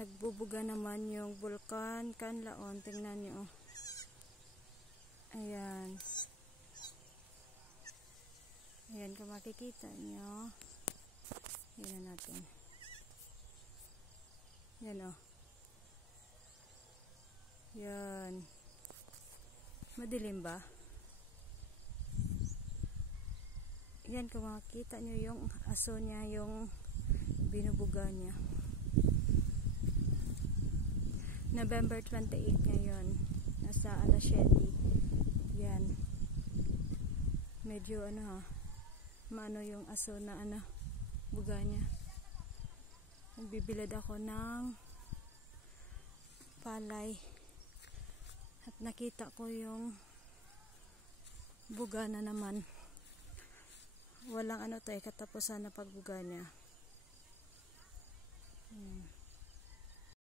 Nagbubuga naman yung Bulkan Kanlaon. Tingnan nyo. Ayan. Ayan kung makikita nyo. Ayan natin. Ayan o. Ayan. Madilim ba? Ayan kung makikita nyo yung aso niya, yung binubuga niya. November 28 ngayon. Nasa alas 7. Yan. Medyo ano ha. Maano yung aso na ano. Buga niya. Nagbibilad ako ng palay. At nakita ko yung buga na naman. Walang ano to katapusan na pagbuga niya.